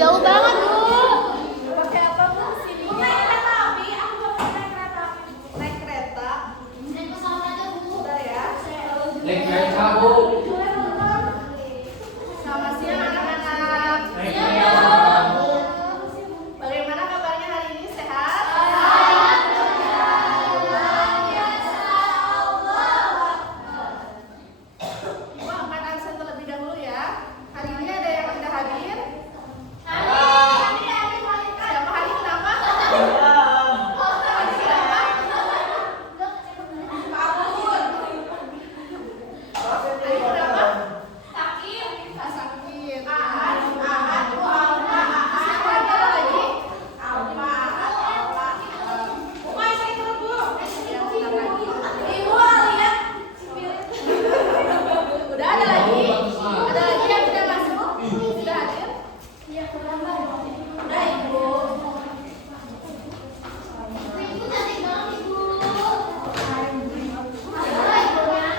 Jauh banget, Bu. Pakai apa, Bu? Sini. Naik kereta api. Aku mau naik kereta api. Naik kereta. Naik pesawat aja, Bu. Bentar ya. Naik kereta, Bu. Selamat siang, anak-anak. Siang. Bagaimana kabarnya hari ini? Sehat? Ibu angkat absen terlebih dahulu ya. Hari ini ada yang tidak hadir? Siapa hadir? Kenapa? Udah ada lagi? Ada lagi yang tidak masuk? Sudah hadir? Udah, Ibu. Ibu cantik banget, Ibu. Ada ibunya.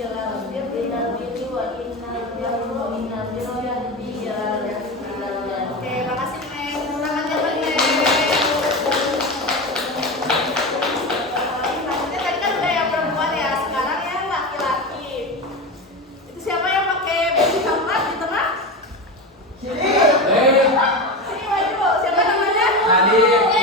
ilal birri wa innal birra yahdi ilal jannah. Oke, makasih Neng. Tangannya Neng. Selanjutnya tadi kan udah yang perempuan ya, sekarang yang laki-laki. Itu siapa yang pakai baju coklat di tengah? Sini maju. Siapa namanya? Nadif.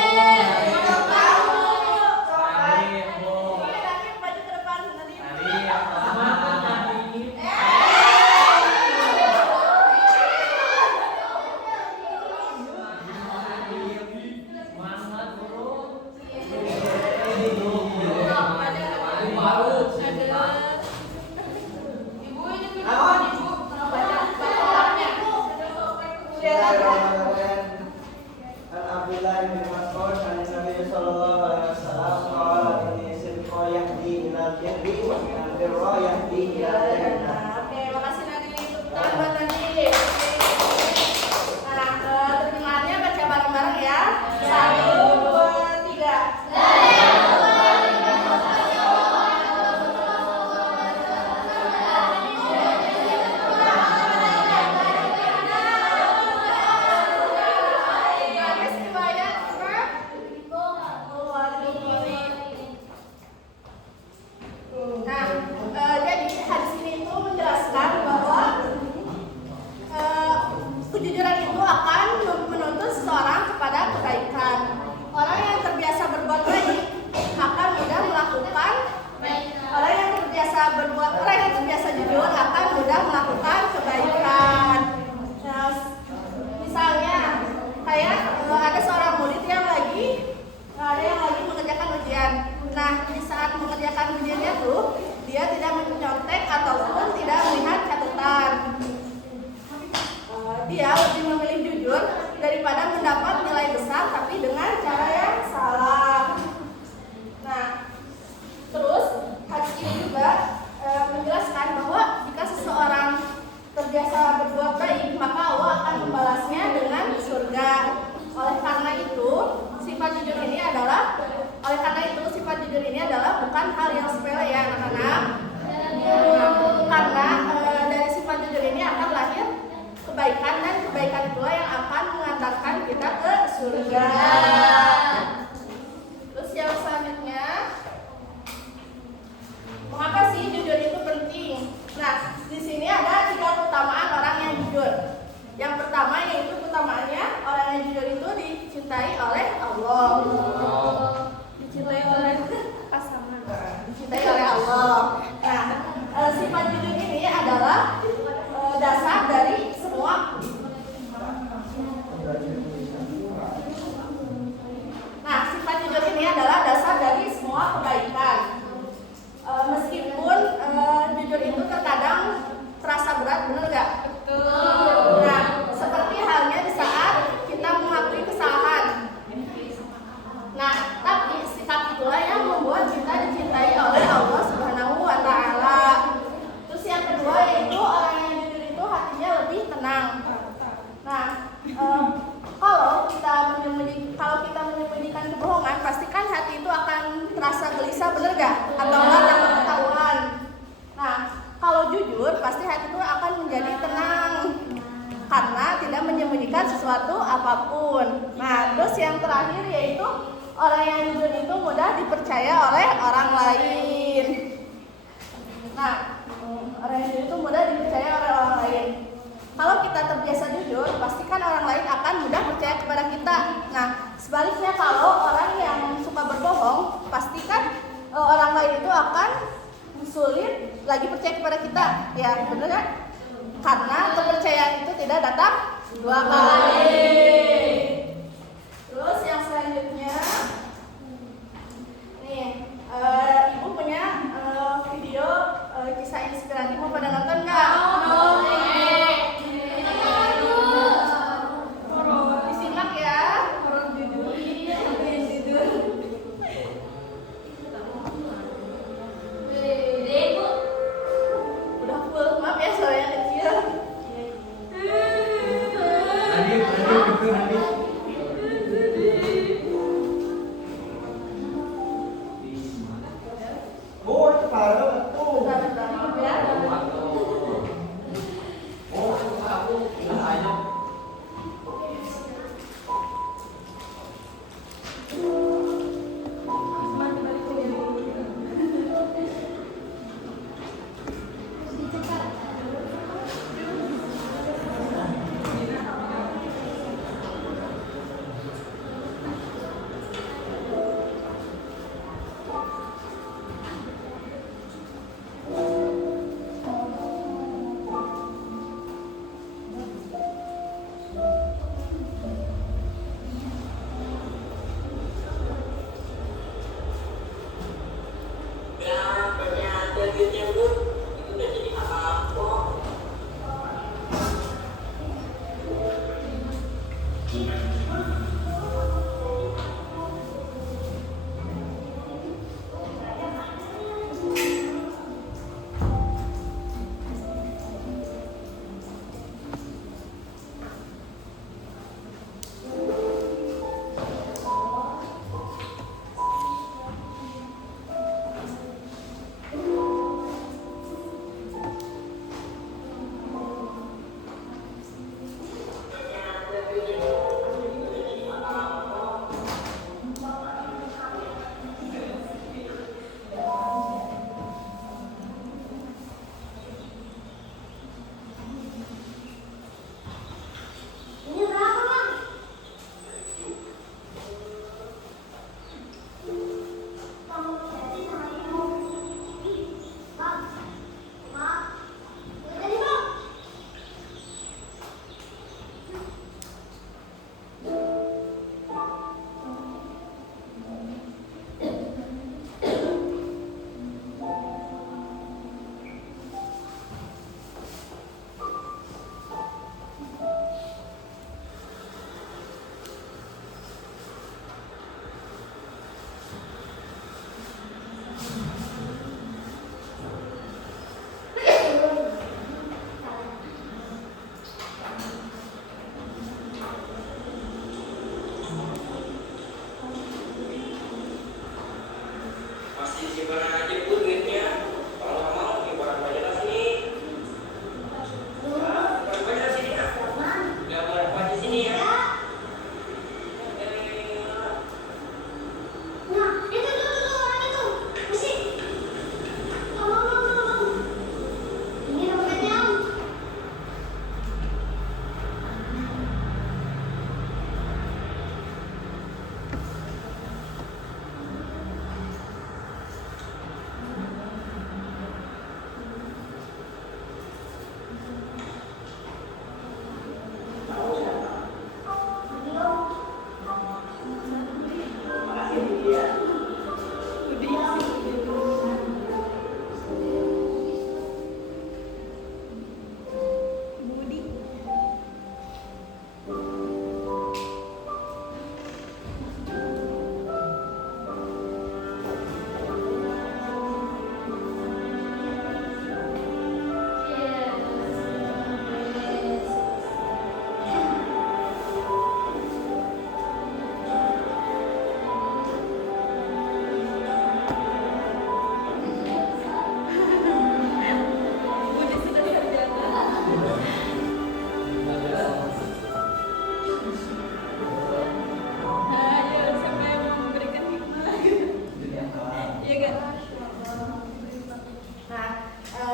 Oke, makasih Nadif. Tepuk tangan buat Nadif. Nah, terjemahannya baca bareng-bareng ya. 1, 2, 3. Nah, jadi hadis ini itu menjelaskan bahwa kejujuran itu akan menuntun seseorang kepada kebaikan. Orang yang terbiasa berbuat baik akan mudah melakukan. Orang yang terbiasa jujur akan mudah melakukan kebaikan. Nah, misalnya kayak ada seorang murid yang lagi mengerjakan ujian. Nah, di saat mengerjakan ujiannya tuh dia tidak menyontek ataupun tidak melihat catatan. Dia lebih memilih jujur daripada mendapat nilai besar tapi dengan cara yang salah. Nah, terus hadis ini juga menjelaskan bahwa jika seseorang terbiasa berbuat baik maka Allah akan membalasnya dengan surga. Oleh karena itu sifat jujur ini adalah bukan hal yang sepele ya anak-anak. Karena dari sifat jujur ini akan lahir kebaikan dan kebaikan itulah yang akan mengantarkan kita ke surga. Terus yang selanjutnya, mengapa sih jujur itu penting? Nah, di sini ada 3 keutamaan orang yang jujur. Yang pertama yaitu keutamaannya orang yang jujur itu dicintai oleh Allah. Dicintai oleh pasangan. Dicintai oleh Allah. Nah, sifat jujur ini adalah dasar dari semua. Nah, sifat jujur ini adalah dasar dari semua kebaikan. Meskipun jujur itu terkadang terasa berat, benar nggak? Betul. Nah, seperti halnya di saat kita mengakui kesalahan. Nah, tapi sikap itulah yang membuat kita dicintai oleh Allah Subhanahu wa Ta'ala. Terus yang kedua yaitu orang yang jujur itu hatinya lebih tenang. Nah, kalau kita menyembunyikan kebohongan, pastikan hati itu akan terasa gelisah, benar nggak? Atau nggak takut ketahuan. Nah, kalau jujur pasti hati itu akan menjadi tenang karena tidak menyembunyikan sesuatu apapun. Nah, terus yang terakhir yaitu orang yang jujur itu mudah dipercaya oleh orang lain. Nah, orang yang jujur itu mudah dipercaya oleh orang lain. Kalau kita terbiasa jujur, pastikan orang lain akan mudah percaya kepada kita. Nah, sebaliknya kalau orang yang suka berbohong, pastikan orang lain itu akan sulit lagi percaya kepada kita. Ya, benar kan? Karena kepercayaan itu tidak datang 2 kali. Terus yang selanjutnya, nih, ibu punya video kisah inspiratif, mau pada nonton nggak? Disimak ya. Udah full, maaf ya soalnya kecil. Nadif.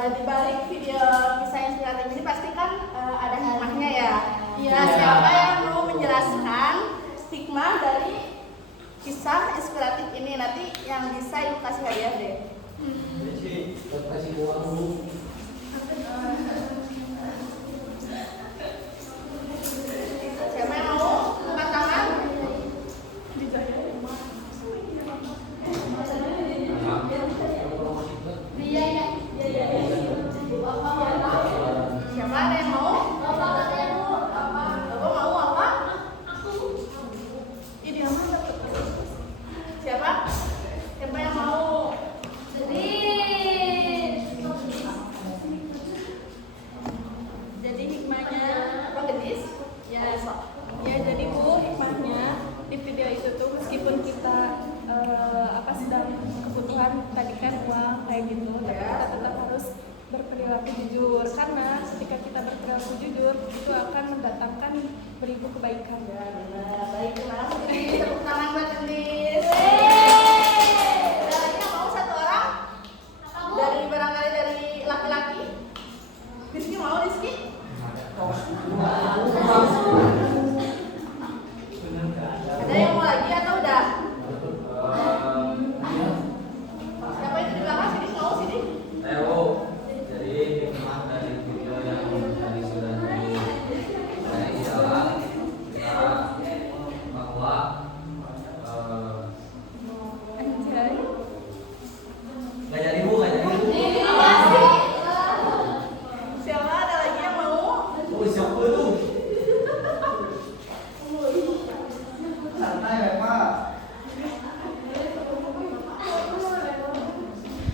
di balik video kisah inspiratif ini pasti kan ada hikmahnya ya. Iya. Nah, siapa yang mau menjelaskan hikmah dari kisah inspiratif ini? Nanti yang bisa ibu kasih hadiah deh. Kasih uang dulu. Siapa yang mau angkat tangan? Iya ya. Siapa ada yang mau? Bapak katanya bu. Bapak mau apa? Ini apa? Siapa? Siapa yang mau? Sedih. Jadi hikmahnya, Apa gendis? ya, ya jadi Bu, hikmahnya di video itu tuh meskipun kita sedang kebutuhan tadi kan uang kayak gitu, tapi kita tetap harus berperilaku jujur karena ketika kita berperilaku jujur itu akan mendatangkan beribu kebaikan. Ya, benar. Baik, terima kasih. Tepuk tangan buat gendis. Ada lagi yang mau satu orang? Apa bu? Dari barangkali dari laki-laki? Rizky mau Rizky? Ada yang mau lagi atau udah? Siapa itu di belakang? Sini mau sini? Jadi hikmah dari video yang tadi sudah saya adalah kita bahwa Anjay. nggak jadi bu. Siapa ada lagi yang mau? Oh siapa tuh? Santai ya pak.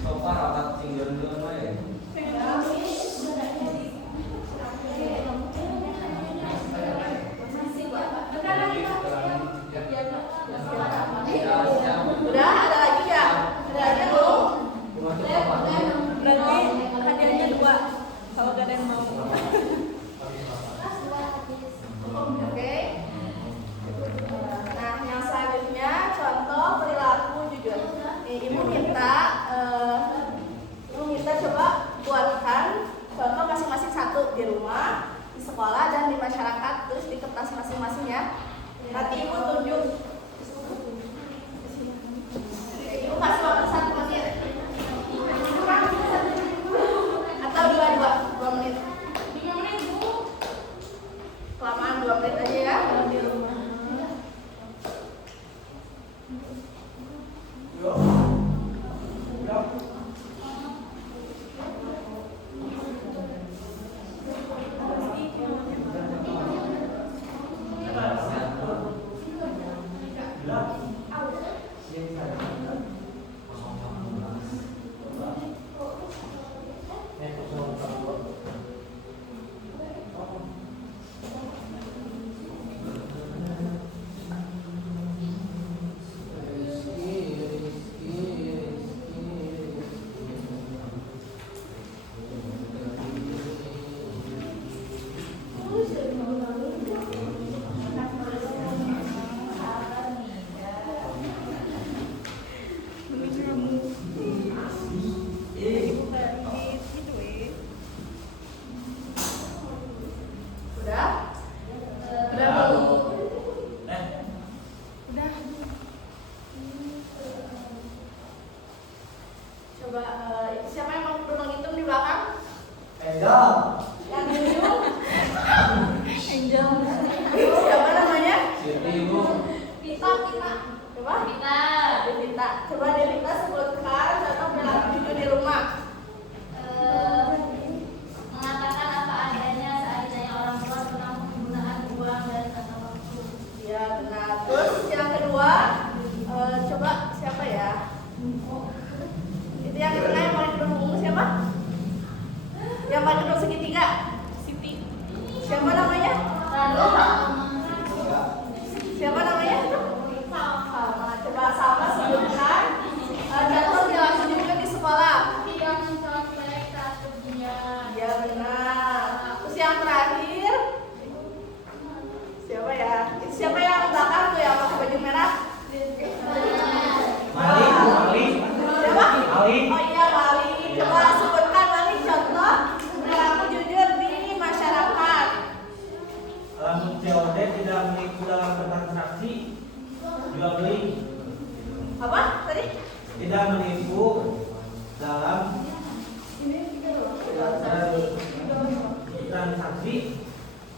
Sofa rapat tinggal dulu ya. Udah, ada lagi ya? Ada lagi yang mau? Berarti hadiahnya 2 kalau gak ada yang mau. Oke. Nah, yang selanjutnya contoh perilaku jujur. Ibu minta coba buatkan contoh masing-masing satu di rumah, di sekolah dan di masyarakat, terus di kertas masing-masing ya. Nanti ibu tunjuk. Oke, ibu kasih waktu 1 menit. Atau 2 menit. 5 menit bu. Kelamaan 2 menit aja ya. Di rumah. Udah? Udah belum? Udah. Coba siapa yang mau menghitung di belakang? Yang tunjuk? Angel. Siapa namanya? Siti bu. Pita. Coba? Pita. Devita. Coba Devita sebutkan contoh perilaku jujur di rumah. Mengatakan apa adanya seandainya orang tua tentang penggunaan uang dan kata waktu. Ya benar. Terus yang kedua, coba siapa ya? Itu yang di tengah yang paling kedua ungu siapa? Yang paling kedua segitiga? Siti. Siapa namanya? Siapa namanya? Sama. Coba sama sebutkan contoh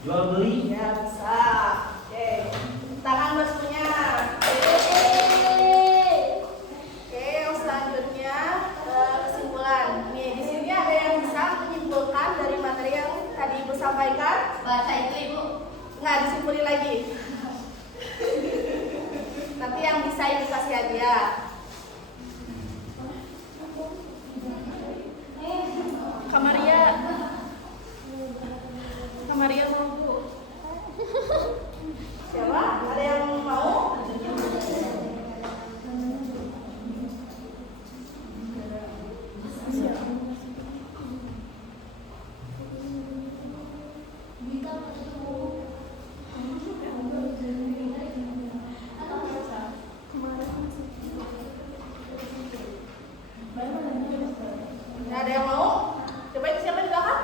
Jual beli. Ya bisa. Oke. Tangan waktunya. Oke, yang selanjutnya kesimpulan. Nih, di sini ada yang bisa menyimpulkan dari materi yang tadi Ibu sampaikan. Baca itu Ibu. Nggak disimpulin lagi. Nanti yang bisa Ibu kasih hadiah. Kamaria mau Bu. Siapa? Ada yang mau? Ada yang mau? Coba itu siapa di belakang?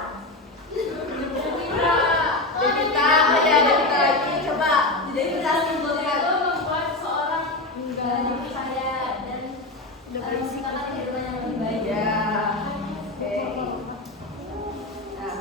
Devita. Oh ya, Devita lagi. Coba. Devita simpulkan. Membuat seorang menjadi percaya dan menciptakan kehidupan yang lebih baik. Ya. Oke. Nah.